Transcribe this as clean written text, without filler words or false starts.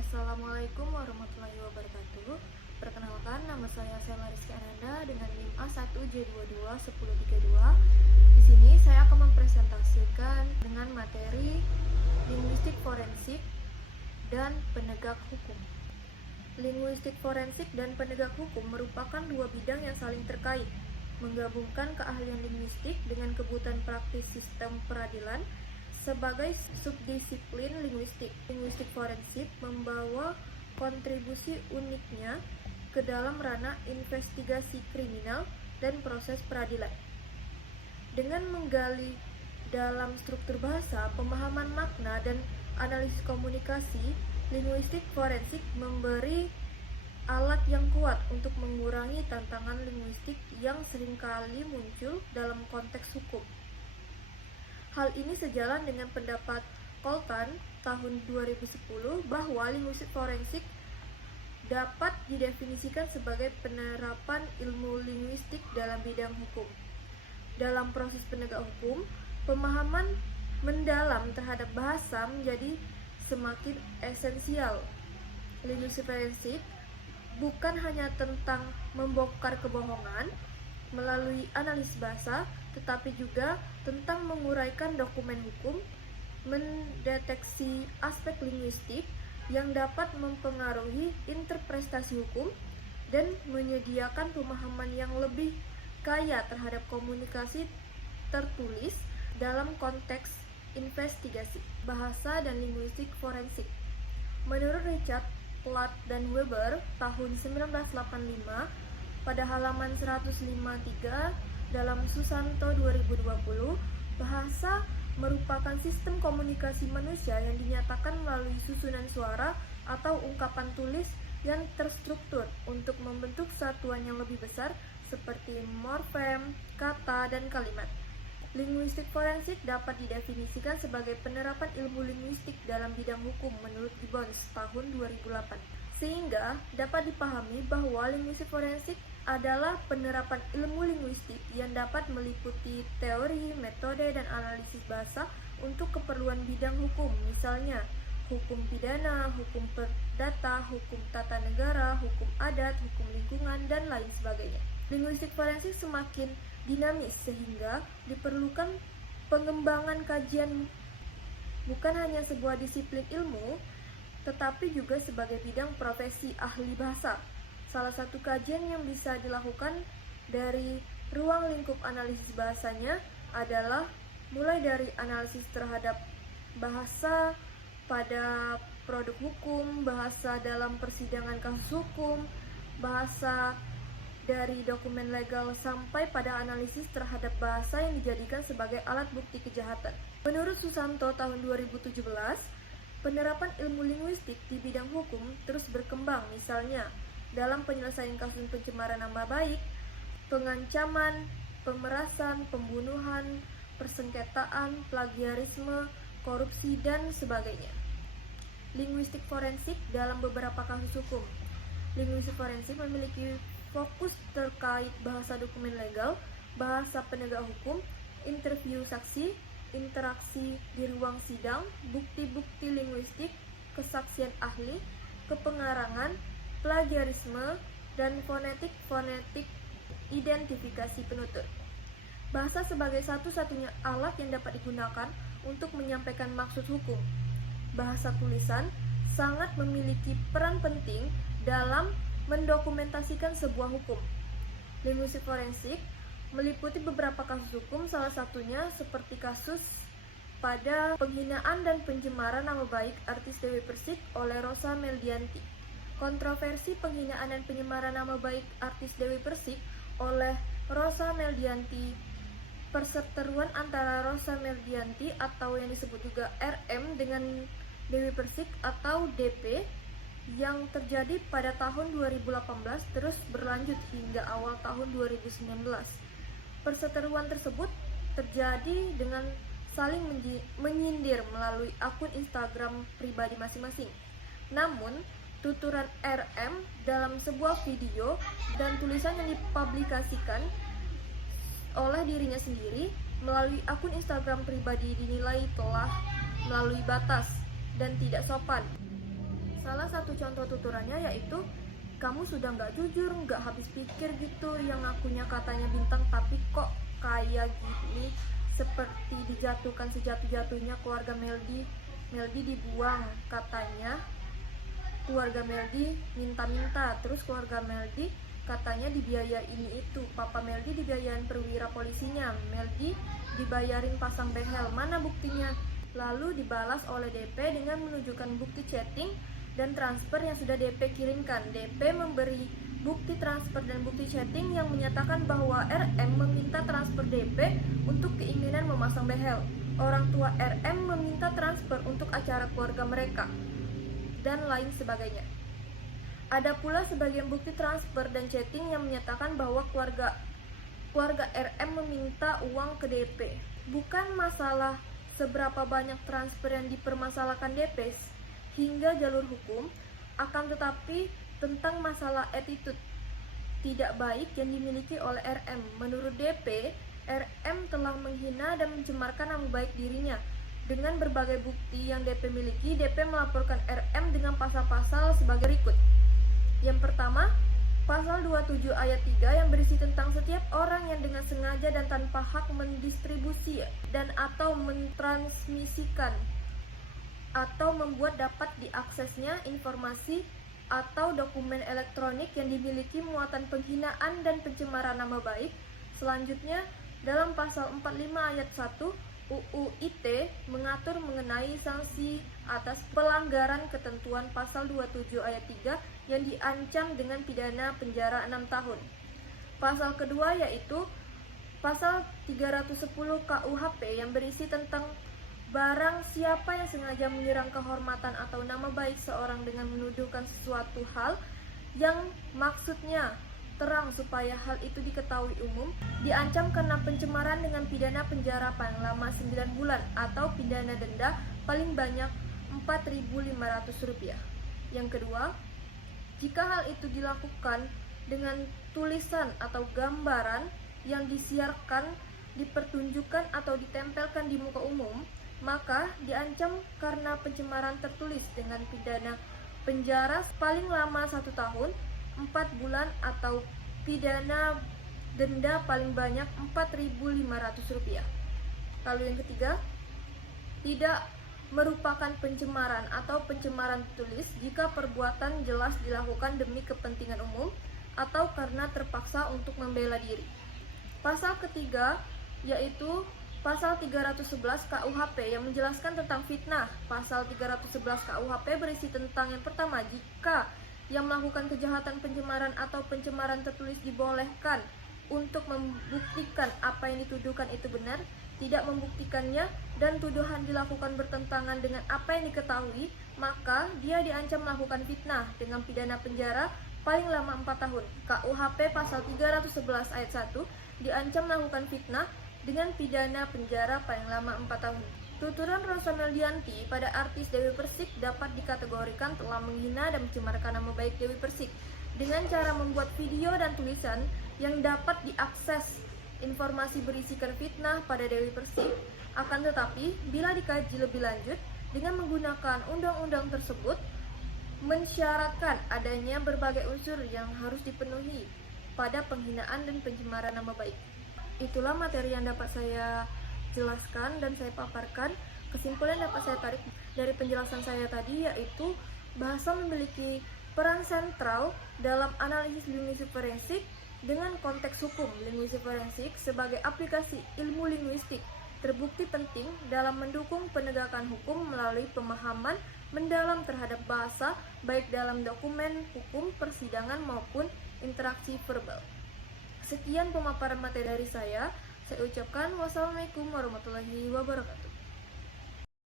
Assalamualaikum warahmatullahi wabarakatuh. Perkenalkan, nama saya Selma Rizky Ananda dengan NIM A1J221032. Di sini saya akan mempresentasikan dengan materi linguistik forensik dan penegak hukum. Linguistik forensik dan penegak hukum merupakan dua bidang yang saling terkait, menggabungkan keahlian linguistik dengan kebutuhan praktis sistem peradilan. Sebagai subdisiplin linguistik, linguistik forensik membawa kontribusi uniknya ke dalam ranah investigasi kriminal dan proses peradilan. Dengan menggali dalam struktur bahasa, pemahaman makna, dan analisis komunikasi, linguistik forensik memberi alat yang kuat untuk mengurangi tantangan linguistik yang seringkali muncul dalam konteks hukum. Hal ini sejalan dengan pendapat Coltan tahun 2010 bahwa linguistik forensik dapat didefinisikan sebagai penerapan ilmu linguistik dalam bidang hukum. Dalam proses penegak hukum, pemahaman mendalam terhadap bahasa menjadi semakin esensial. Linguistik forensik bukan hanya tentang membongkar kebohongan melalui analisis bahasa, tetapi juga tentang menguraikan dokumen hukum, mendeteksi aspek linguistik yang dapat mempengaruhi interpretasi hukum, dan menyediakan pemahaman yang lebih kaya terhadap komunikasi tertulis dalam konteks investigasi bahasa dan linguistik forensik. Menurut Richard, Platt, dan Weber tahun 1985 pada halaman 153 dalam Susanto 2020, bahasa merupakan sistem komunikasi manusia yang dinyatakan melalui susunan suara atau ungkapan tulis yang terstruktur untuk membentuk satuan yang lebih besar seperti morfem, kata, dan kalimat. Linguistik forensik dapat didefinisikan sebagai penerapan ilmu linguistik dalam bidang hukum menurut Gibbons tahun 2008. Sehingga dapat dipahami bahwa linguistik forensik adalah penerapan ilmu linguistik yang dapat meliputi teori, metode, dan analisis bahasa untuk keperluan bidang hukum, misalnya hukum pidana, hukum perdata, hukum tata negara, hukum adat, hukum lingkungan, dan lain sebagainya. Linguistik forensik semakin dinamis sehingga diperlukan pengembangan kajian bukan hanya sebuah disiplin ilmu, tetapi juga sebagai bidang profesi ahli bahasa. Salah satu kajian yang bisa dilakukan dari ruang lingkup analisis bahasanya adalah mulai dari analisis terhadap bahasa pada produk hukum, bahasa dalam persidangan kasus hukum, bahasa dari dokumen legal, sampai pada analisis terhadap bahasa yang dijadikan sebagai alat bukti kejahatan. Menurut Susanto tahun 2017, penerapan ilmu linguistik di bidang hukum terus berkembang, misalnya dalam penyelesaian kasus pencemaran nama baik, pengancaman, pemerasan, pembunuhan, persengketaan, plagiarisme, korupsi, dan sebagainya. Linguistik forensik dalam beberapa kasus hukum. Linguistik forensik memiliki fokus terkait bahasa dokumen legal, bahasa penegak hukum, interview saksi, interaksi di ruang sidang, bukti-bukti linguistik, kesaksian ahli, kepengarangan, plagiarisme, dan fonetik identifikasi penutur. Bahasa sebagai satu-satunya alat yang dapat digunakan untuk menyampaikan maksud hukum. Bahasa tulisan sangat memiliki peran penting dalam mendokumentasikan sebuah hukum. Linguistik forensik meliputi beberapa kasus hukum, salah satunya seperti kasus pada penghinaan dan pencemaran nama baik artis Dewi Persik oleh Rosa Meldianti. Kontroversi penghinaan dan pencemaran nama baik artis Dewi Persik oleh Rosa Meldianti, perseteruan antara Rosa Meldianti atau yang disebut juga RM dengan Dewi Persik atau DP yang terjadi pada tahun 2018 terus berlanjut hingga awal tahun 2019. Perseteruan tersebut terjadi dengan saling menyindir melalui akun Instagram pribadi masing-masing. Namun, tuturan RM dalam sebuah video dan tulisan yang dipublikasikan oleh dirinya sendiri melalui akun Instagram pribadi dinilai telah melalui batas dan tidak sopan. Salah satu contoh tuturannya yaitu, kamu sudah nggak jujur, nggak habis pikir gitu, yang ngakunya katanya bintang tapi kok kayak gini, seperti dijatuhkan sejatuh-jatuhnya keluarga Meldi. Meldi dibuang, katanya keluarga Meldi minta-minta, terus keluarga Meldi katanya dibiayain ini itu, papa Meldi dibiayain perwira polisinya, Meldi dibayarin pasang behel, mana buktinya? Lalu dibalas oleh DP dengan menunjukkan bukti chatting dan transfer yang sudah DP kirimkan. DP memberi bukti transfer dan bukti chatting yang menyatakan bahwa RM meminta transfer DP untuk keinginan memasang behel. Orang tua RM meminta transfer untuk acara keluarga mereka, dan lain sebagainya. Ada pula sebagian bukti transfer dan chatting yang menyatakan bahwa keluarga RM meminta uang ke DP. Bukan masalah seberapa banyak transfer yang dipermasalahkan DP hingga jalur hukum, akan tetapi tentang masalah attitude tidak baik yang dimiliki oleh RM. Menurut DP, RM telah menghina dan mencemarkan nama baik dirinya. Dengan berbagai bukti yang DP miliki, DP melaporkan RM dengan pasal-pasal sebagai berikut. Yang pertama, pasal 27 ayat 3 yang berisi tentang setiap orang yang dengan sengaja dan tanpa hak mendistribusi dan atau mentransmisikan atau membuat dapat diaksesnya informasi atau dokumen elektronik yang dimiliki muatan penghinaan dan pencemaran nama baik. Selanjutnya, dalam pasal 45 ayat 1 UU ITE mengatur mengenai sanksi atas pelanggaran ketentuan pasal 27 ayat 3 yang diancam dengan pidana penjara 6 tahun. Pasal kedua yaitu pasal 310 KUHP yang berisi tentang barang siapa yang sengaja menyerang kehormatan atau nama baik seorang dengan menuduhkan sesuatu hal yang maksudnya terang supaya hal itu diketahui umum, diancam kena pencemaran dengan pidana penjara paling lama 9 bulan atau pidana denda paling banyak Rp4.500. Yang kedua, jika hal itu dilakukan dengan tulisan atau gambaran yang disiarkan, dipertunjukkan atau ditempelkan di muka umum, maka diancam karena pencemaran tertulis dengan pidana penjara paling lama 1 tahun, 4 bulan atau pidana denda paling banyak Rp4.500. Lalu yang ketiga, tidak merupakan pencemaran atau pencemaran tertulis jika perbuatan jelas dilakukan demi kepentingan umum atau karena terpaksa untuk membela diri. Pasal ketiga yaitu Pasal 311 KUHP yang menjelaskan tentang fitnah. Pasal 311 KUHP berisi tentang yang pertama, jika yang melakukan kejahatan pencemaran atau pencemaran tertulis dibolehkan untuk membuktikan apa yang dituduhkan itu benar, tidak membuktikannya, dan tuduhan dilakukan bertentangan dengan apa yang diketahui, maka dia diancam melakukan fitnah dengan pidana penjara paling lama 4 tahun. KUHP Pasal 311 ayat 1 diancam melakukan fitnah dengan pidana penjara paling lama 4 tahun. Tuturan Rosa Meldianti pada artis Dewi Persik dapat dikategorikan telah menghina dan mencemarkan nama baik Dewi Persik dengan cara membuat video dan tulisan yang dapat diakses informasi berisikan fitnah pada Dewi Persik. Akan tetapi, bila dikaji lebih lanjut dengan menggunakan undang-undang tersebut, mensyaratkan adanya berbagai unsur yang harus dipenuhi pada penghinaan dan pencemaran nama baik. Itulah materi yang dapat saya jelaskan dan saya paparkan. Kesimpulan yang dapat saya tarik dari penjelasan saya tadi yaitu bahasa memiliki peran sentral dalam analisis linguistik forensik dengan konteks hukum. Linguistik forensik sebagai aplikasi ilmu linguistik terbukti penting dalam mendukung penegakan hukum melalui pemahaman mendalam terhadap bahasa baik dalam dokumen hukum, persidangan maupun interaksi verbal. Sekian pemaparan materi dari saya ucapkan wassalamualaikum warahmatullahi wabarakatuh.